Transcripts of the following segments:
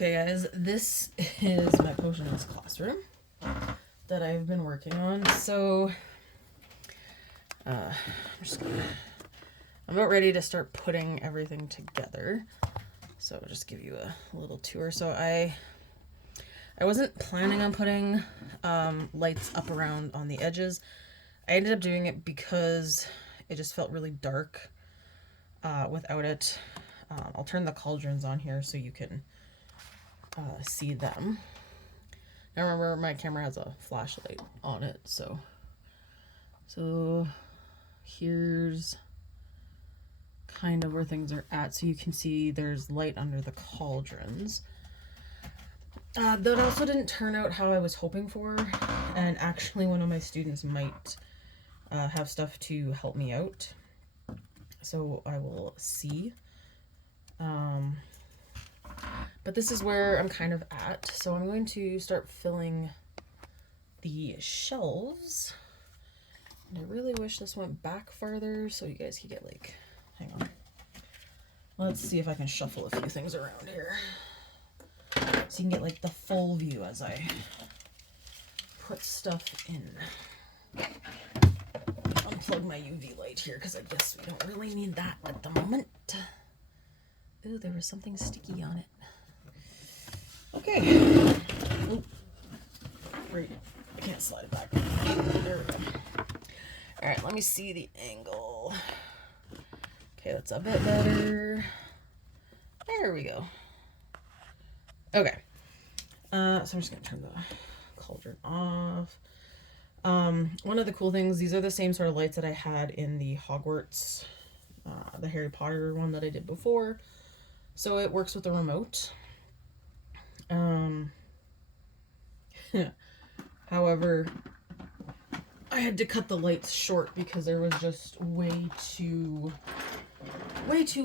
Okay guys, this is my potions classroom that I've been working on. So I'm about ready to start putting everything together. So I'll just give you a little tour. So I wasn't planning on putting lights up around on the edges. I ended up doing it because it just felt really dark without it. I'll turn the cauldrons on here so you can see them. Now remember, my camera has a flashlight on it, so here's kind of where things are at. So you can see there's light under the cauldrons. That also didn't turn out how I was hoping for, and actually one of my students might have stuff to help me out. So I will see. But this is where I'm kind of at. So I'm going to start filling the shelves. And I really wish this went back farther so you guys could get like, hang on. Let's see if I can shuffle a few things around here. So you can get like the full view as I put stuff in. Unplug my UV light here because I guess we don't really need that at the moment. Ooh, there was something sticky on it. Okay. Ooh. Right. I can't slide it back. There we go. Alright, let me see the angle. Okay, that's a bit better. There we go. Okay. So I'm just going to turn the cauldron off. One of the cool things, these are the same sort of lights that I had in the Hogwarts, the Harry Potter one that I did before. So it works with the remote. However, I had to cut the lights short because there was just way too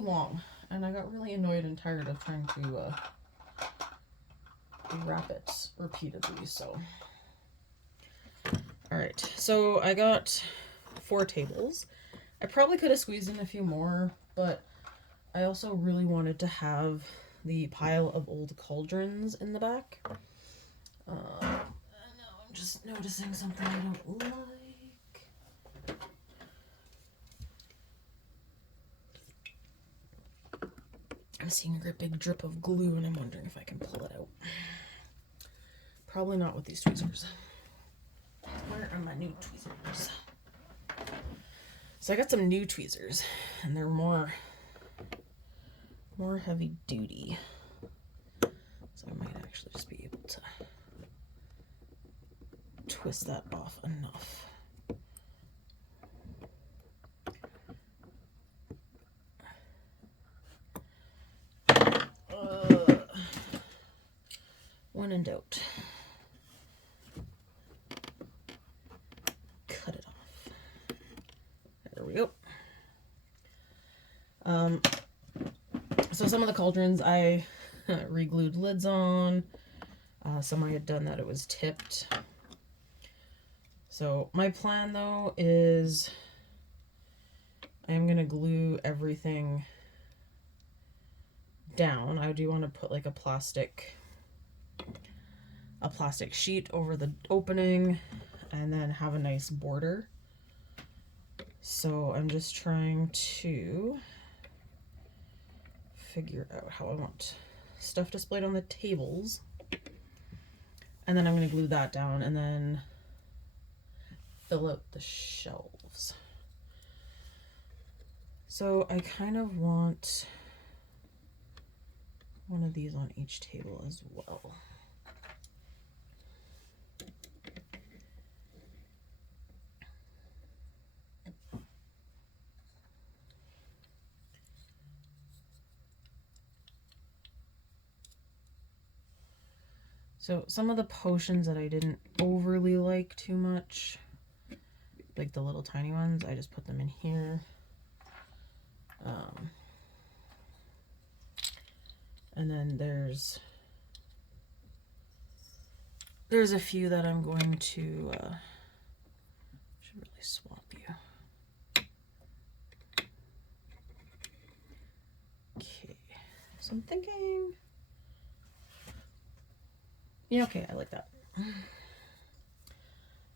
long, and I got really annoyed and tired of trying to wrap it repeatedly. So, all right. So I got 4 tables. I probably could have squeezed in a few more, but I also really wanted to have the pile of old cauldrons in the back. Now I'm just noticing something I don't like. I'm seeing a big drip of glue and I'm wondering if I can pull it out. Probably not with these tweezers. Where are my new tweezers? So I got some new tweezers and they're more heavy duty. So I might actually just be able to twist that off enough. When in doubt, cut it off. There we go. So some of the cauldrons I re-glued lids on. Some I had done that it was tipped. So my plan though is I'm gonna glue everything down. I do want to put like a plastic sheet over the opening and then have a nice border. So I'm just trying to figure out how I want stuff displayed on the tables. And then I'm going to glue that down and then fill out the shelves. So I kind of want one of these on each table as well. So some of the potions that I didn't overly like too much, like the little tiny ones, I just put them in here. And then there's a few that I'm going to should really swap you. Okay, so I'm thinking Yeah, okay, I like that.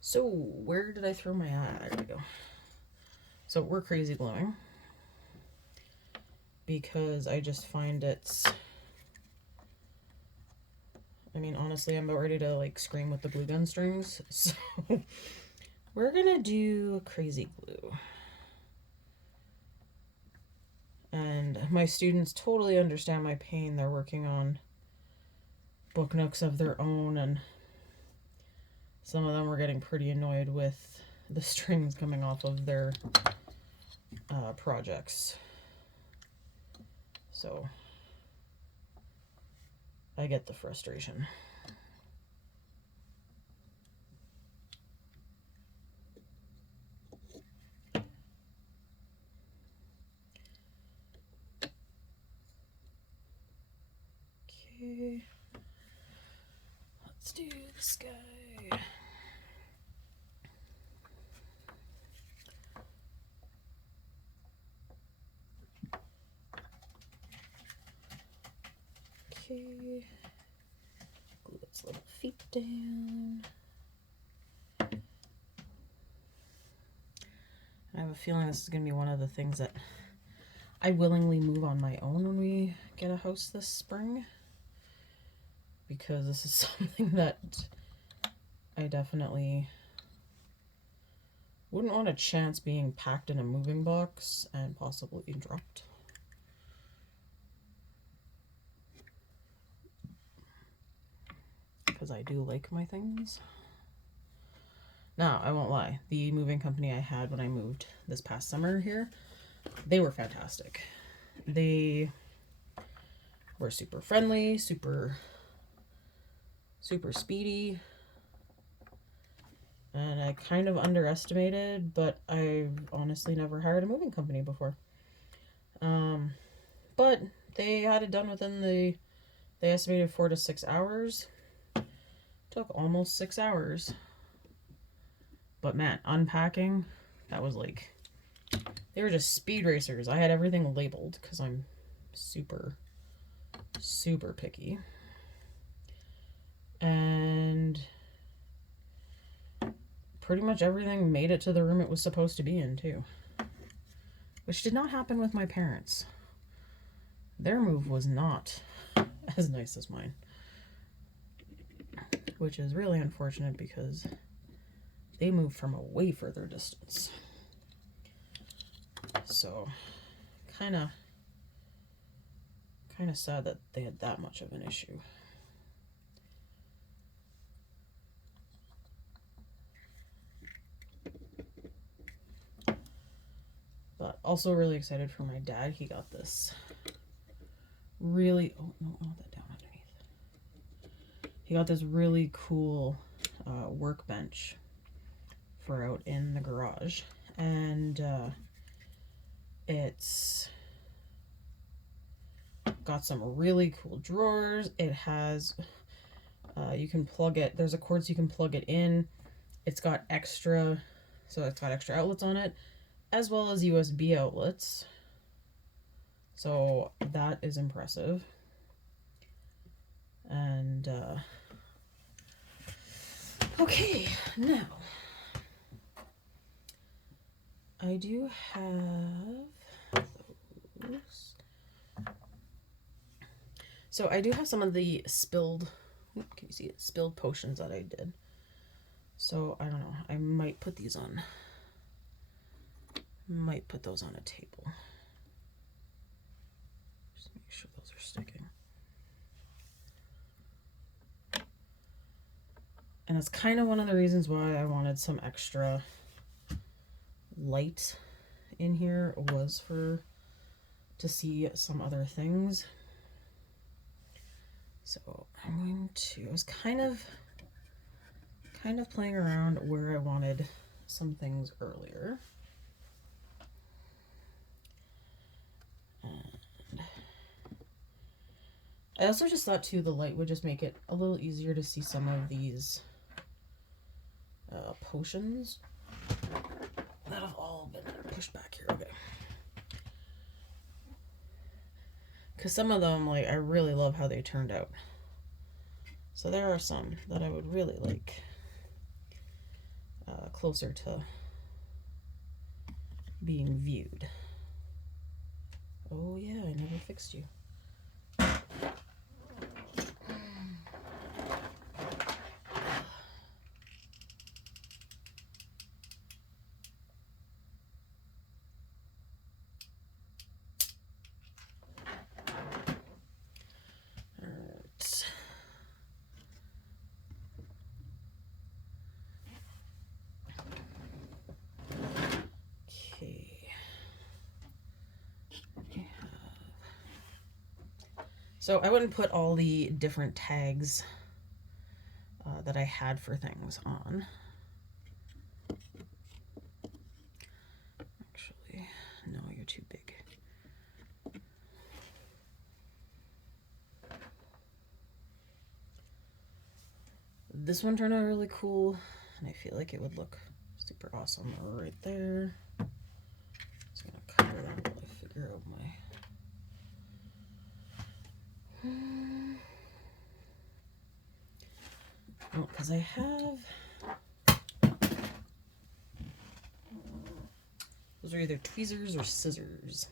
So, where did I throw my eye? There we go. So, we're crazy gluing because I just find it's... I mean, honestly, I'm about ready to like scream with the glue gun strings. So, we're gonna do crazy glue. And my students totally understand my pain. They're working on book nooks of their own, and some of them were getting pretty annoyed with the strings coming off of their projects. So I get the frustration. Okay, let's do this guy. Okay, glue its little feet down. I have a feeling this is going to be one of the things that I willingly move on my own when we get a house this spring, because this is something that I definitely wouldn't want a chance being packed in a moving box and possibly dropped. Because I do like my things. Now, I won't lie, the moving company I had when I moved this past summer here, they were fantastic. They were super friendly, super speedy, and I kind of underestimated, but I've honestly never hired a moving company before. But they had it done within they estimated 4 to 6 hours. Took almost 6 hours. But man, unpacking, that was like, they were just speed racers. I had everything labeled because I'm super picky. And pretty much everything made it to the room it was supposed to be in too. Which did not happen with my parents. Their move was not as nice as mine. Which is really unfortunate because they moved from a way further distance. So, kind of sad that they had that much of an issue. But also really excited for my dad. He got this really, oh no, not that down underneath. He got this really cool workbench for out in the garage, and it's got some really cool drawers. It has you can plug it, there's a cord so you can plug it in. It's got extra outlets on it, as well as USB outlets, so that is impressive. And okay, now I do have those. So I do have some of the spilled, can you see it? Spilled potions that I did. So I don't know, I might put these on, might put those on a table. Just make sure those are sticking. And that's kind of one of the reasons why I wanted some extra light in here, was to see some other things. So I'm going to, I was kind of playing around where I wanted some things earlier. And I also just thought too, the light would just make it a little easier to see some of these potions that have all been pushed back here. Okay. Because some of them, like, I really love how they turned out. So there are some that I would really like closer to being viewed. Oh yeah, I never fixed you. Alright. Okay. So I wouldn't put all the different tags that I had for things on. Actually, no, you're too big. This one turned out really cool, and I feel like it would look super awesome right there. Just gonna cover that while I figure out my... Oh, because I have... Those are either tweezers or scissors.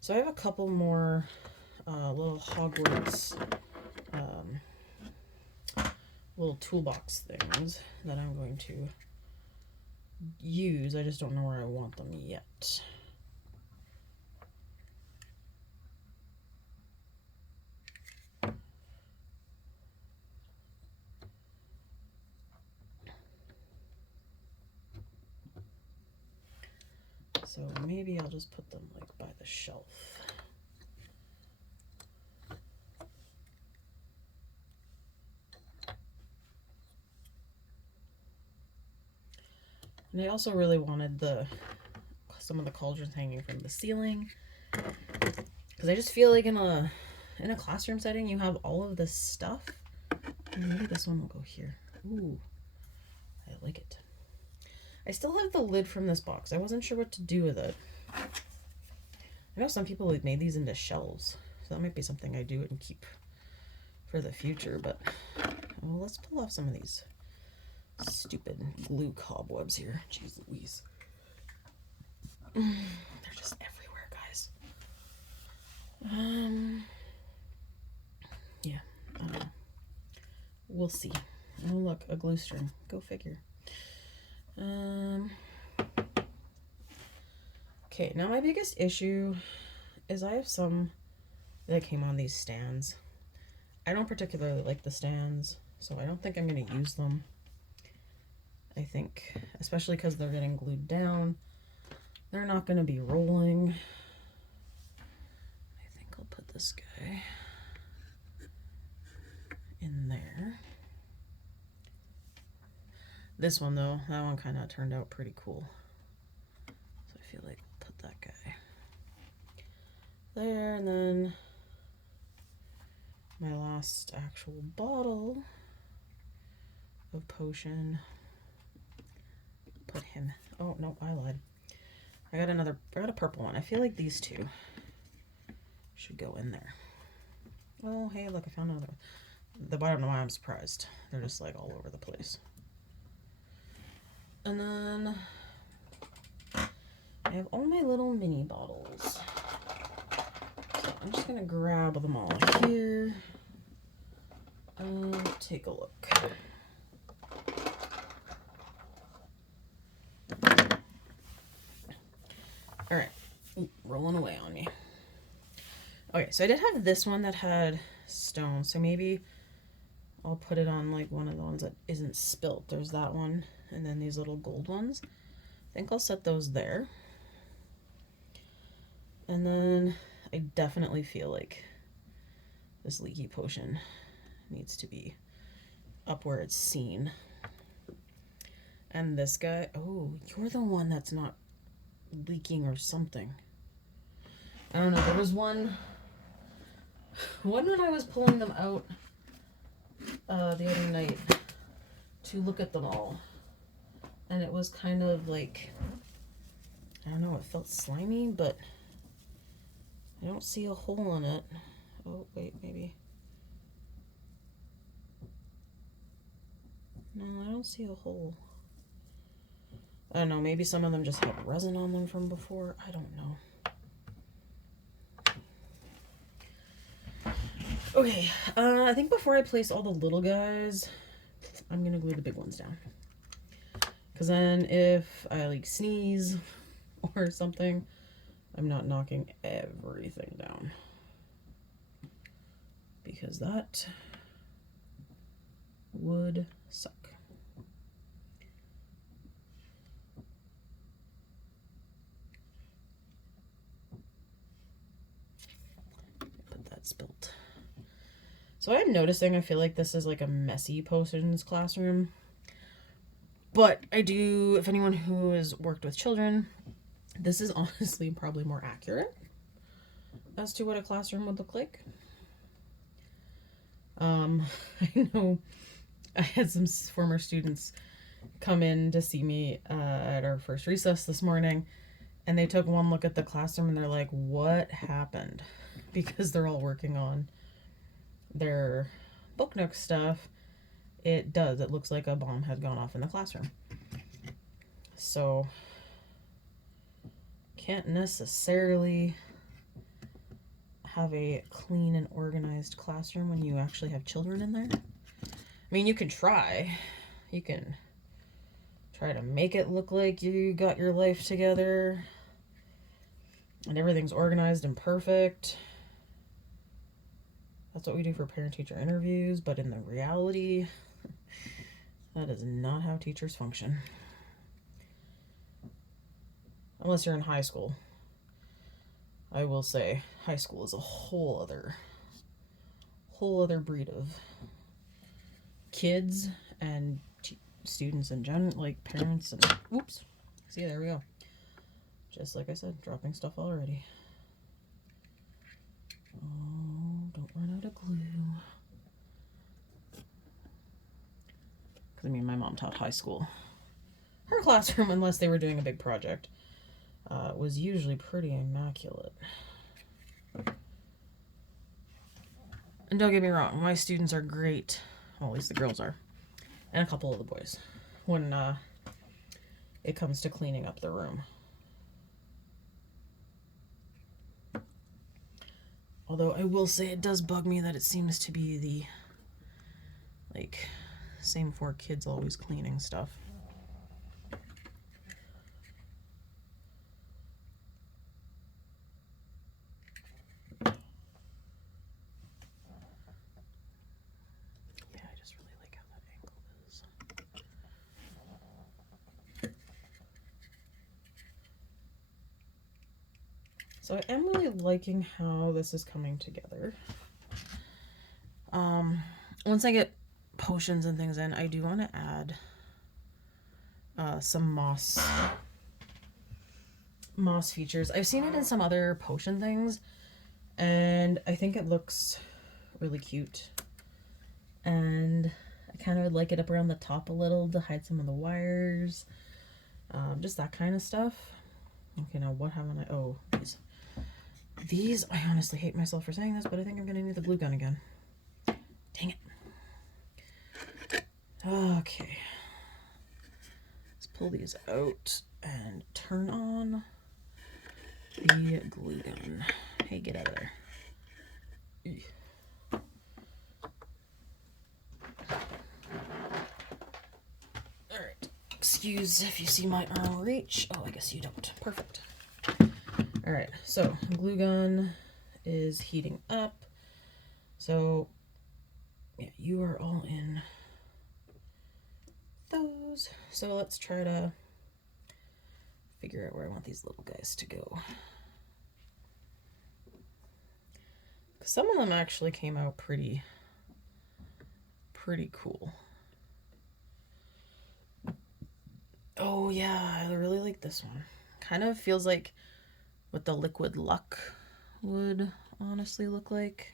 So I have a couple more little Hogwarts little toolbox things that I'm going to use. I just don't know where I want them yet. So maybe I'll just put them like by the shelf. And I also really wanted some of the cauldrons hanging from the ceiling, because I just feel like in a classroom setting you have all of this stuff. Maybe this one will go here. Ooh, I like it. I still have the lid from this box. I wasn't sure what to do with it. I know some people have made these into shelves, so that might be something I do and keep for the future, but well, let's pull off some of these stupid glue cobwebs here. Jeez Louise. They're just everywhere, guys. Yeah. We'll see. Oh, look, a glue string. Go figure. Okay, now my biggest issue is I have some that came on these stands. I don't particularly like the stands, so I don't think I'm going to use them. I think, especially because they're getting glued down, they're not going to be rolling. I think I'll put this guy in there. This one though, that one kind of turned out pretty cool. So I feel like I'll put that guy there, and then my last actual bottle of potion, put him. Oh no, I lied. I got a purple one. I feel like these two should go in there. Oh, hey, look, I found another. I don't know why I'm surprised. They're just like all over the place. And then I have all my little mini bottles. So I'm just gonna grab them all here and take a look. All right, rolling away on me. Okay, so I did have this one that had stone, so maybe I'll put it on like one of the ones that isn't spilt. There's that one, and then these little gold ones. I think I'll set those there. And then I definitely feel like this leaky potion needs to be up where it's seen. And this guy, oh, you're the one that's not leaking or something. I don't know, there was one when I was pulling them out the other night to look at them all, and it was kind of like, I don't know, it felt slimy, but I don't see a hole in it. Oh wait, maybe No, I don't see a hole. I don't know, maybe some of them just had resin on them from before. I don't know. Okay, I think before I place all the little guys, I'm gonna glue the big ones down. Because then if I like sneeze or something, I'm not knocking everything down. Because that would suck. Put that spilt. So I'm noticing, I feel like this is like a messy potions classroom. But I do, if anyone who has worked with children, this is honestly probably more accurate as to what a classroom would look like. I know I had some former students come in to see me at our first recess this morning, and they took one look at the classroom and they're like, what happened? Because they're all working on their book nook stuff. It looks like a bomb had gone off in the classroom. So can't necessarily have a clean and organized classroom when you actually have children in there. I mean, you can try. You can try to make it look like you got your life together and everything's organized and perfect. That's what we do for parent-teacher interviews, but in the reality, that is not how teachers function. Unless you're in high school. I will say, high school is a whole other breed of kids and students in general, like parents and, oops, see, there we go. Just like I said, dropping stuff already. Oh, don't run out of glue. Because, I mean, my mom taught high school. Her classroom, unless they were doing a big project, was usually pretty immaculate. And don't get me wrong, my students are great. Well, at least the girls are. And a couple of the boys. When it comes to cleaning up the room. Although I will say it does bug me that it seems to be the, like, same 4 kids always cleaning stuff. Yeah, I just really like how that angle is. So I am really liking how this is coming together. Once I get potions and things in, I do want to add some moss features. I've seen it in some other potion things, and I think it looks really cute. And I kind of would like it up around the top a little to hide some of the wires. Just that kind of stuff. Okay, now what haven't I... Oh, these, I honestly hate myself for saying this, but I think I'm going to need the glue gun again. Dang it. Okay. Let's pull these out and turn on the glue gun. Hey, get out of there. Alright. Excuse if you see my arm reach. Oh, I guess you don't. Perfect. Alright, so glue gun is heating up. So, yeah, you are all in those. So let's try to figure out where I want these little guys to go. Some of them actually came out pretty cool. Oh yeah, I really like this one. Kind of feels like what the Liquid Luck would honestly look like.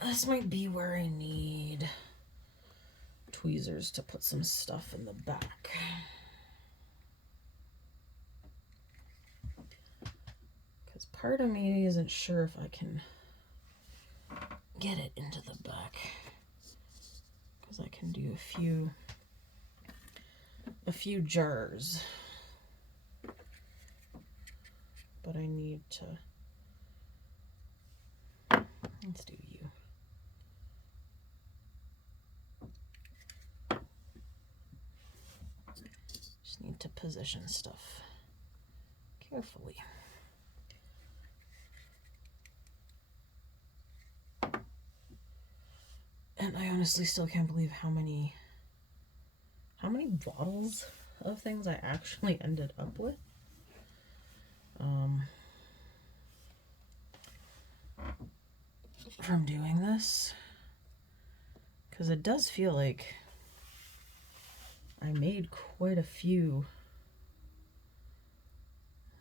This might be where I need tweezers to put some stuff in the back. part of me isn't sure if I can get it into the back, because I can do a few jars, but I need to, let's do you. Just need to position stuff carefully. And I honestly still can't believe how many bottles of things I actually ended up with. From doing this, because it does feel like I made quite a few.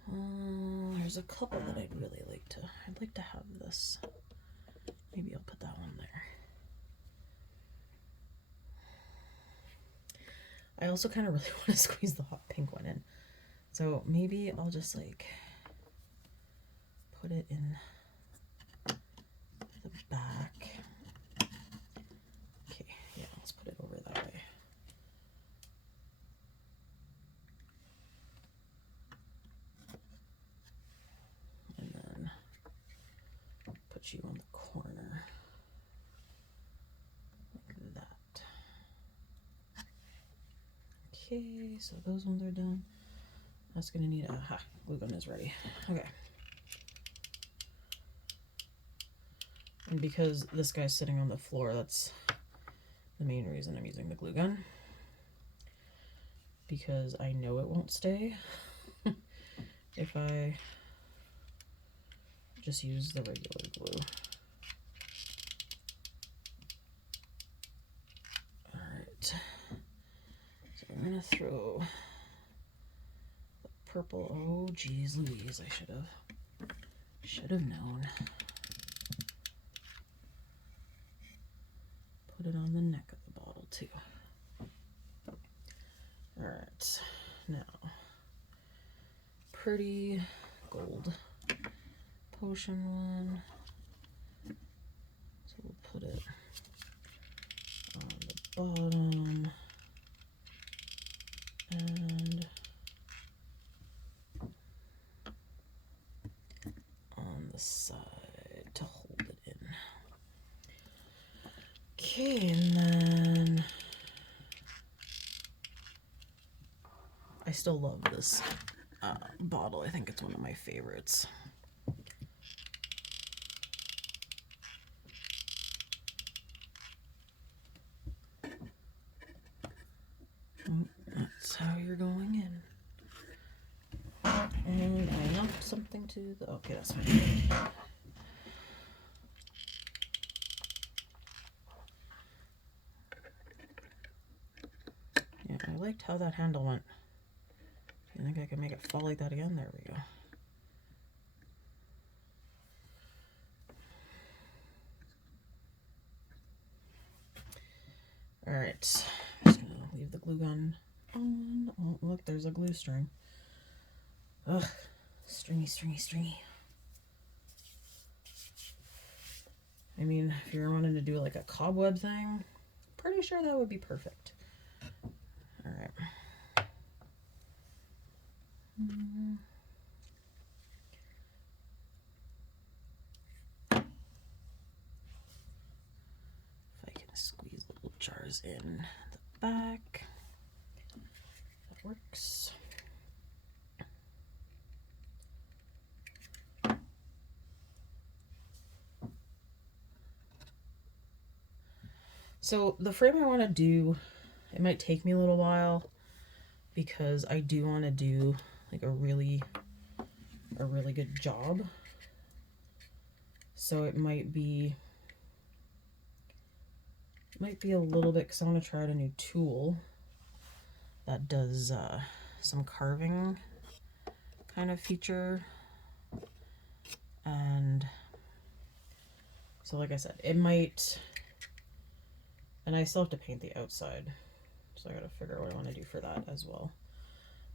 There's a couple that I'd like to have this. Maybe I'll put that one there. I also kind of really want to squeeze the hot pink one in. So maybe I'll just like put it in the back. Okay, yeah, let's put it over that way. And then put you on the corner. Like that. Okay, so those ones are done. That's gonna need glue gun is ready. Okay. And because this guy's sitting on the floor, that's the main reason I'm using the glue gun. Because I know it won't stay if I just use the regular glue. Alright. So I'm gonna throw the purple. Oh geez Louise, I should have known. Put it on the neck of the bottle too. Alright, now pretty gold potion one. So we'll put it on the bottom and on the side to hold it in. Okay, and then I still love this bottle. I think it's one of my favorites. That's how you're going in. And I knocked something to the... Okay, that's fine. Yeah, I liked how that handle went. I think I can make it fall like that again. There we go. Alright, I'm just gonna leave the glue gun on. Oh, look, there's a glue string. Ugh, stringy, stringy, stringy. I mean, if you're wanting to do like a cobweb thing, pretty sure that would be perfect. Alright. If I can squeeze little jars in the back, that works. So the frame I want to do, it might take me a little while because I do want to do like a really good job. So it might be a little bit, because I want to try out a new tool that does some carving kind of feature. And so like I said, it might, and I still have to paint the outside, so I gotta figure out what I want to do for that as well.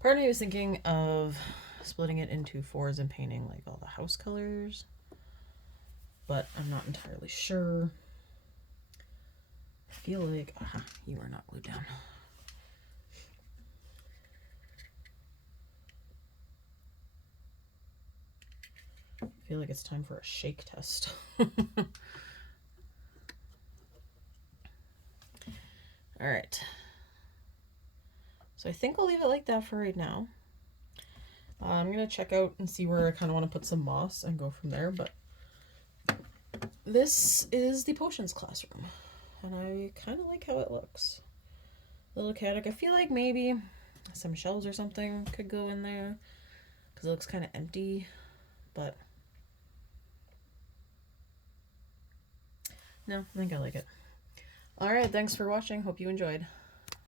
Part of me was thinking of splitting it into 4s and painting like all the house colors, but I'm not entirely sure. I feel like, you are not glued down. I feel like it's time for a shake test. All right. So I think I'll leave it like that for right now. I'm going to check out and see where I kind of want to put some moss and go from there. But this is the potions classroom. And I kind of like how it looks. A little chaotic. I feel like maybe some shelves or something could go in there, because it looks kind of empty. But no, I think I like it. Alright, thanks for watching. Hope you enjoyed.